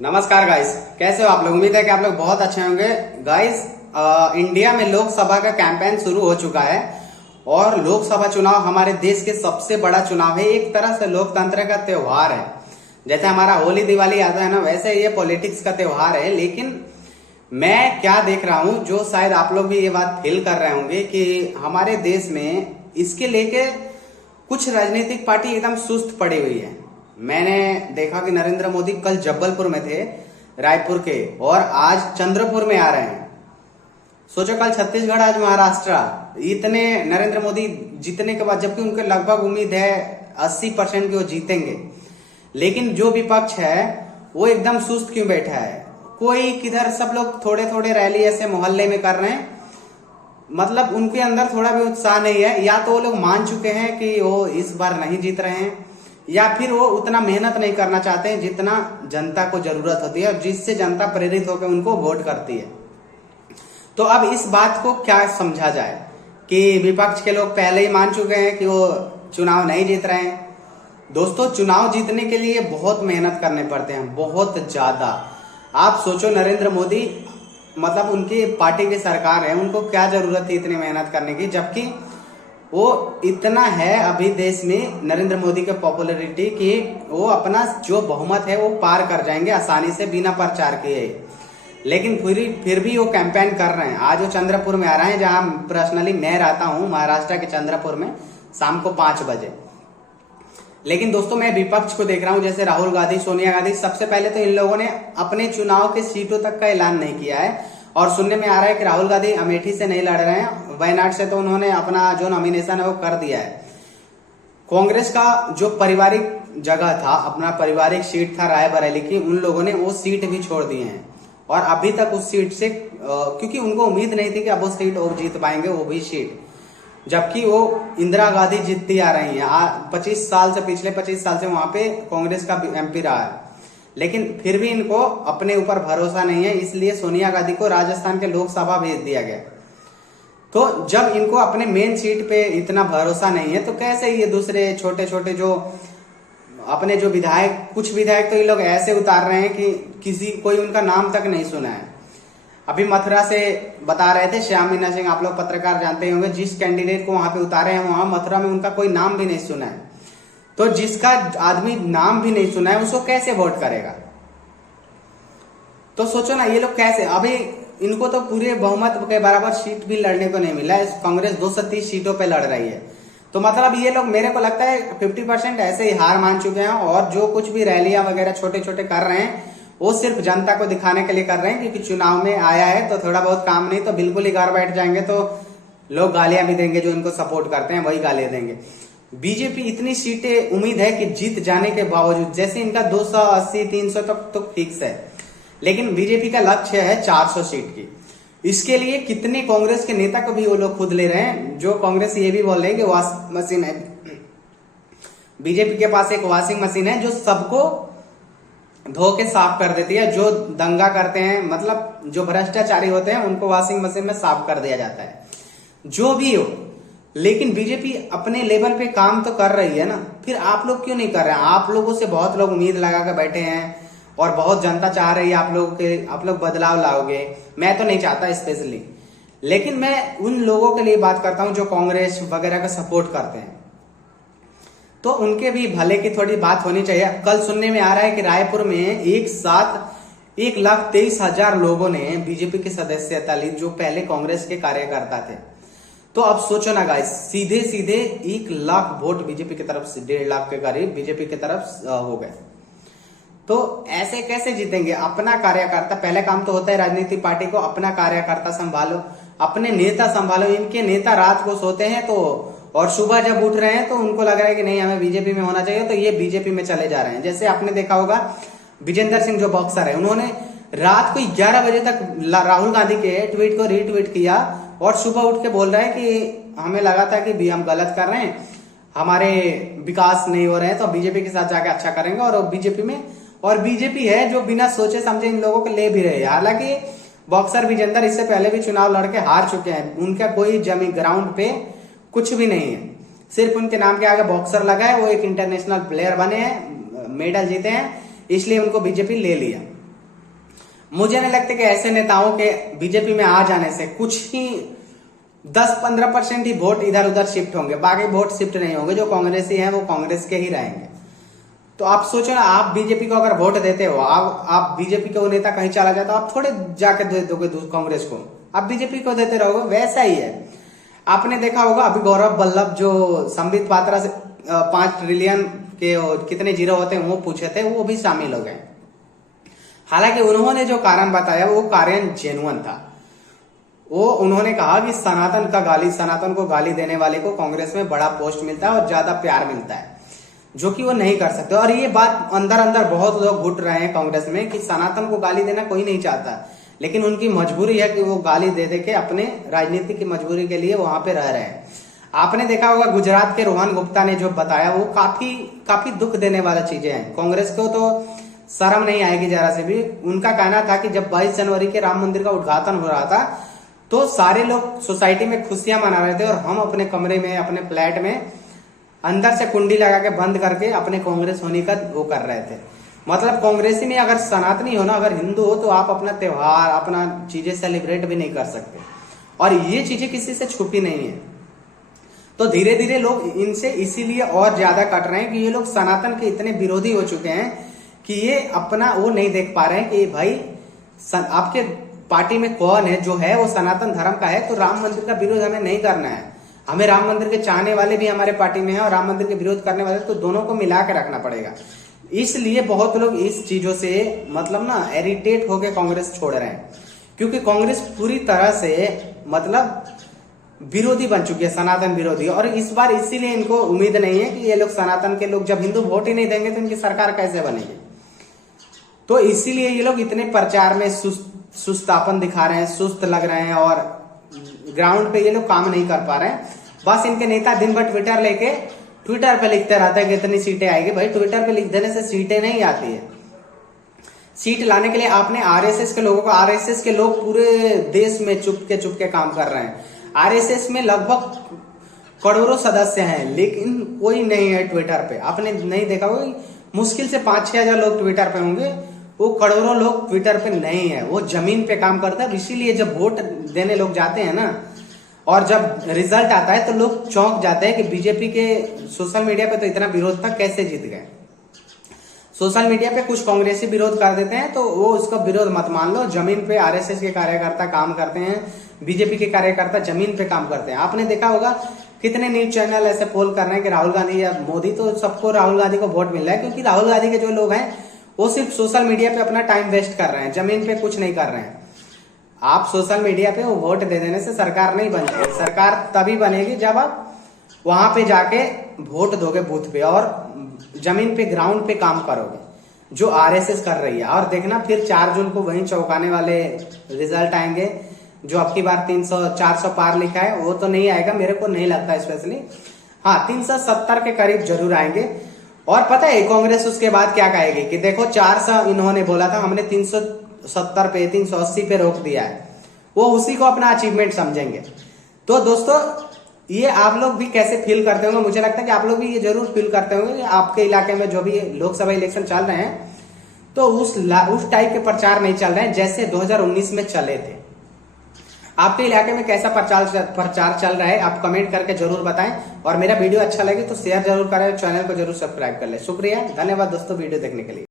नमस्कार गाइस, कैसे हो आप लोग। उम्मीद है कि आप लोग बहुत अच्छे होंगे। गाइस, इंडिया में लोकसभा का कैंपेन शुरू हो चुका है और लोकसभा चुनाव हमारे देश के सबसे बड़ा चुनाव है। एक तरह से लोकतंत्र का त्योहार है। जैसे हमारा होली दिवाली आता है ना, वैसे ये पॉलिटिक्स का त्योहार है। लेकिन मैं क्या देख रहा हूं, जो शायद आप लोग भी ये बात फील कर रहे होंगे कि हमारे देश में इसके लेके कुछ राजनीतिक पार्टी एकदम सुस्त पड़ी हुई है। मैंने देखा कि नरेंद्र मोदी कल जबलपुर में थे, रायपुर के, और आज चंद्रपुर में आ रहे हैं। सोचो, कल छत्तीसगढ़, आज महाराष्ट्र। इतने नरेंद्र मोदी जीतने के बाद, जबकि उनके लगभग उम्मीद है 80% की वो जीतेंगे, लेकिन जो विपक्ष है वो एकदम सुस्त क्यों बैठा है। कोई किधर, सब लोग थोड़े थोड़े रैली ऐसे मोहल्ले में कर रहे हैं, मतलब उनके अंदर थोड़ा भी उत्साह नहीं है। या तो वो लोग मान चुके हैं कि वो इस बार नहीं जीत रहे हैं, या फिर वो उतना मेहनत नहीं करना चाहते हैं जितना जनता को जरूरत होती है और जिससे जनता प्रेरित होकर उनको वोट करती है। तो अब इस बात को क्या समझा जाए कि विपक्ष के लोग पहले ही मान चुके हैं कि वो चुनाव नहीं जीत रहे हैं। दोस्तों, चुनाव जीतने के लिए बहुत मेहनत करने पड़ते हैं, बहुत ज्यादा। आप सोचो, नरेंद्र मोदी, मतलब उनकी पार्टी की सरकार है, उनको क्या जरूरत थी इतनी मेहनत करने की, जबकि वो इतना है अभी देश में नरेंद्र मोदी की पॉपुलैरिटी कि वो अपना जो बहुमत है वो पार कर जाएंगे आसानी से बिना प्रचार किए। लेकिन फिर भी वो कैंपेन कर रहे हैं। आज वो चंद्रपुर में आ रहे हैं, जहां पर्सनली मैं रहता हूं, महाराष्ट्र के चंद्रपुर में, शाम को 5 बजे। लेकिन दोस्तों, मैं विपक्ष को देख रहा हूं, जैसे राहुल गांधी, सोनिया गांधी। सबसे पहले तो इन लोगों ने अपने चुनाव के सीटों तक का ऐलान नहीं किया है, और सुनने में आ रहा है कि राहुल गांधी अमेठी से नहीं लड़ रहे हैं, वायनाड से तो उन्होंने अपना जो नॉमिनेशन है वो कर दिया है। कांग्रेस का जो पारिवारिक जगह था, अपना पारिवारिक सीट था रायबरेली की, उन लोगों ने वो सीट भी छोड़ दिए हैं, और अभी तक उस सीट से क्योंकि उनको उम्मीद नहीं थी कि अब वो सीट वो जीत पाएंगे, वो भी सीट, जबकि वो इंदिरा गांधी जीतती आ रही है। 25 साल से, पिछले 25 साल से वहां पे कांग्रेस का एमपी रहा है, लेकिन फिर भी इनको अपने ऊपर भरोसा नहीं है, इसलिए सोनिया गांधी को राजस्थान के लोकसभा भेज दिया गया। तो जब इनको अपने मेन सीट पे इतना भरोसा नहीं है, तो कैसे ये दूसरे छोटे छोटे जो अपने जो विधायक, कुछ विधायक तो ये लोग ऐसे उतार रहे हैं कि कोई उनका नाम तक नहीं सुना है। अभी मथुरा से बता रहे थे श्याम मीना सिंह, आप लोग पत्रकार जानते होंगे, जिस कैंडिडेट को वहां पे उतारे हैं, वहां मथुरा में उनका कोई नाम भी नहीं सुना है। तो जिसका आदमी नाम भी नहीं सुना है, उसको कैसे वोट करेगा। तो सोचो ना, ये लोग कैसे, अभी इनको तो पूरे बहुमत के बराबर सीट भी लड़ने को नहीं मिला है। कांग्रेस 230 सीटों पे लड़ रही है, तो मतलब ये लोग, मेरे को लगता है 50% ऐसे ही हार मान चुके हैं, और जो कुछ भी रैलियां वगैरह छोटे छोटे कर रहे हैं, वो सिर्फ जनता को दिखाने के लिए कर रहे हैं, क्योंकि चुनाव में आया है तो थोड़ा बहुत काम नहीं तो बिल्कुल ही घर बैठ जाएंगे, तो लोग गालियां भी देंगे, जो इनको सपोर्ट करते हैं वही गालियां देंगे। बीजेपी इतनी सीटें उम्मीद है कि जीत जाने के बावजूद, जैसे इनका 280 300 तक तो फिक्स है, लेकिन बीजेपी का लक्ष्य है 400 सीट की। इसके लिए कितने कांग्रेस के नेता को भी वो लोग खुद ले रहे हैं, जो कांग्रेस ये भी बोल रहे हैं कि वॉशिंग मशीन है, बीजेपी के पास एक वॉशिंग मशीन है जो सबको धो के साफ कर देती है। जो दंगा करते हैं, मतलब जो भ्रष्टाचारी होते हैं, उनको वॉशिंग मशीन में साफ कर दिया जाता है। जो भी हो, लेकिन बीजेपी अपने लेवल पे काम तो कर रही है ना, फिर आप लोग क्यों नहीं कर रहे हैं। आप लोगों से बहुत लोग उम्मीद लगा कर बैठे हैं, और बहुत जनता चाह रही है आप लोग बदलाव लाओगे। मैं तो नहीं चाहता स्पेशली, लेकिन मैं उन लोगों के लिए बात करता हूं जो कांग्रेस वगैरह का सपोर्ट करते हैं, तो उनके भी भले की थोड़ी बात होनी चाहिए। कल सुनने में आ रहा है कि रायपुर में एक साथ 1,23,000 लोगों ने बीजेपी की सदस्यता ली, जो पहले कांग्रेस के कार्यकर्ता थे। तो अब सोचो ना गाइस, सीधे सीधे 1 लाख वोट बीजेपी की तरफ से, 1.5 लाख के करीब बीजेपी की तरफ हो गए। तो ऐसे कैसे जीतेंगे। अपना कार्यकर्ता, पहले काम तो होता है राजनीतिक पार्टी को, अपना कार्यकर्ता संभालो, अपने नेता संभालो। इनके नेता रात को सोते हैं तो, और सुबह जब उठ रहे हैं तो उनको लग रहा है कि नहीं, हमें बीजेपी में होना चाहिए, तो ये बीजेपी में चले जा रहे हैं। जैसे आपने देखा होगा, विजेंद्र सिंह जो बॉक्सर है, उन्होंने रात को 11 बजे तक राहुल गांधी के ट्वीट को रीट्वीट किया, और सुबह उठ के बोल रहे हैं कि हमें लगा था कि भी हम गलत कर रहे हैं, हमारे विकास नहीं हो रहे हैं, तो बीजेपी के साथ जाके अच्छा करेंगे। और बीजेपी में, और बीजेपी है जो बिना सोचे समझे इन लोगों को ले भी रहे हैं। हालांकि बॉक्सर विजेंद्र इससे पहले भी चुनाव लड़के हार चुके हैं, उनका कोई जमीन ग्राउंड पे कुछ भी नहीं है, सिर्फ उनके नाम के आगे बॉक्सर लगा है। वो एक इंटरनेशनल प्लेयर बने हैं, मेडल जीते हैं, इसलिए उनको बीजेपी ले लिया। मुझे नहीं लगता कि ऐसे नेताओं के बीजेपी में आ जाने से कुछ ही 10-15% ही वोट इधर उधर शिफ्ट होंगे, बाकी वोट शिफ्ट नहीं होंगे। जो कांग्रेसी हैं वो कांग्रेस के ही रहेंगे। तो आप सोचो ना, आप बीजेपी को अगर वोट देते हो, आप बीजेपी का वो नेता कहीं चला जाता, आप थोड़े जाके दे दोगे कांग्रेस को, आप बीजेपी को देते रहोगे। वैसा ही है। आपने देखा होगा अभी गौरव वल्लभ जो संबित पात्रा से 5 ट्रिलियन के कितने जीरो होते हैं वो पूछे थे, वो भी शामिल हो गए। हालांकि उन्होंने जो कारण बताया वो कारण जेन्युइन था। वो उन्होंने कहा कि सनातन को गाली देने वाले को कांग्रेस में बड़ा पोस्ट मिलता है और ज्यादा प्यार मिलता है, जो कि वो नहीं कर सकते। और ये बात अंदर अंदर बहुत लोग घुट रहे हैं कांग्रेस में कि सनातन को गाली देना कोई नहीं चाहता, लेकिन उनकी मजबूरी है कि वो गाली दे दे के अपने राजनीति की मजबूरी के लिए वहां पे रह रहे हैं। आपने देखा होगा गुजरात के रोहन गुप्ता ने जो बताया वो काफी दुख देने वाला चीजें हैं। कांग्रेस को तो शर्म नहीं आएगी जरा से भी। उनका कहना था कि जब 22 जनवरी के राम मंदिर का उद्घाटन हो रहा था तो सारे लोग सोसाइटी में खुशियां मना रहे थे और हम अपने कमरे में, अपने फ्लैट में अंदर से कुंडी लगा के बंद करके अपने कांग्रेस होने का वो कर रहे थे। मतलब कांग्रेसी में अगर सनातनी हो ना, अगर हिंदू हो, तो आप अपना त्योहार, अपना चीजें सेलिब्रेट भी नहीं कर सकते। और ये चीजें किसी से छुपी नहीं है। तो धीरे धीरे लोग इनसे इसीलिए और ज्यादा कट रहे हैं कि ये लोग सनातन के इतने विरोधी हो चुके हैं कि ये अपना वो नहीं देख पा रहे हैं कि भाई आपके पार्टी में कौन है जो है वो सनातन धर्म का है, तो राम मंदिर का विरोध हमें नहीं करना है। हमें राम मंदिर के चाहने वाले भी हमारे पार्टी में है और राम मंदिर के विरोध करने वाले, तो दोनों को मिला के रखना पड़ेगा। इसलिए बहुत लोग इस चीजों से मतलब ना इरिटेट होकर कांग्रेस छोड़ रहे हैं, क्योंकि कांग्रेस पूरी तरह से मतलब विरोधी बन चुकी है, सनातन विरोधी। और इस बार इसीलिए इनको उम्मीद नहीं है कि ये लोग सनातन के लोग, जब हिंदू वोट ही नहीं देंगे तो इनकी सरकार कैसे बनेगी। तो इसीलिए ये लोग इतने प्रचार में सुस्तापन दिखा रहे हैं, सुस्त लग रहे हैं और ग्राउंड पे ये लोग काम नहीं कर पा रहे हैं। बस इनके नेता दिन भर ट्विटर पे लिखते रहते हैं कि इतनी सीटें आएगी। भाई ट्विटर पे लिख देने से सीटें नहीं आती है। सीट लाने के लिए आपने आरएसएस के लोगों को, आरएसएस के लोग पूरे देश में चुपके काम कर रहे हैं। आरएसएस में लगभग करोड़ों सदस्य हैं, लेकिन कोई नहीं है ट्विटर पे। आपने नहीं देखा होगा, मुश्किल से 5-6 हजार लोग ट्विटर पे होंगे, वो करोड़ों लोग ट्विटर पे नहीं है, वो जमीन पे काम करता है। इसीलिए जब वोट देने लोग जाते हैं ना और जब रिजल्ट आता है तो लोग चौंक जाते हैं कि बीजेपी के सोशल मीडिया पे तो इतना विरोध था, कैसे जीत गए। सोशल मीडिया पे कुछ कांग्रेसी विरोध कर देते हैं तो वो उसका विरोध मत मान लो। जमीन पे आरएसएस के कार्यकर्ता काम करते हैं, बीजेपी के कार्यकर्ता जमीन पे काम करते हैं। आपने देखा होगा कितने न्यूज चैनल ऐसे पोल कर रहे हैं कि राहुल गांधी या मोदी, तो सबको राहुल गांधी को वोट मिल रहा है, क्योंकि राहुल गांधी के जो लोग हैं वो सिर्फ सोशल मीडिया पे अपना टाइम वेस्ट कर रहे हैं, जमीन पे कुछ नहीं कर रहे हैं। आप सोशल मीडिया पे वो वोट दे देने से सरकार नहीं बनती। सरकार तभी बनेगी जब आप वहां पे जाके वोट दोगे बूथ पे और जमीन पे, ग्राउंड पे काम करोगे, जो आरएसएस कर रही है। और देखना फिर 4 जून को वहीं चौंकाने वाले रिजल्ट आएंगे। जो अब की बार 300-400 पार लिखा है वो तो नहीं आएगा, मेरे को नहीं लगता स्पेशली। हाँ, 370 के करीब जरूर आएंगे। और पता है कांग्रेस उसके बाद क्या कहेगी कि देखो 400 इन्होंने बोला था, हमने 370 पे, 380 पे रोक दिया है। वो उसी को अपना अचीवमेंट समझेंगे। तो दोस्तों, ये आप लोग भी कैसे फील करते होंगे, मुझे लगता है कि आप लोग भी ये जरूर फील करते होंगे कि आपके इलाके में जो भी लोकसभा इलेक्शन चल रहे हैं तो उस टाइप के प्रचार नहीं चल रहे हैं जैसे 2019 में चले थे। आपके इलाके में कैसा प्रचार चल रहा है आप कमेंट करके जरूर बताएं। और मेरा वीडियो अच्छा लगे तो शेयर जरूर करें, चैनल को जरूर सब्सक्राइब कर ले। शुक्रिया, धन्यवाद दोस्तों वीडियो देखने के लिए।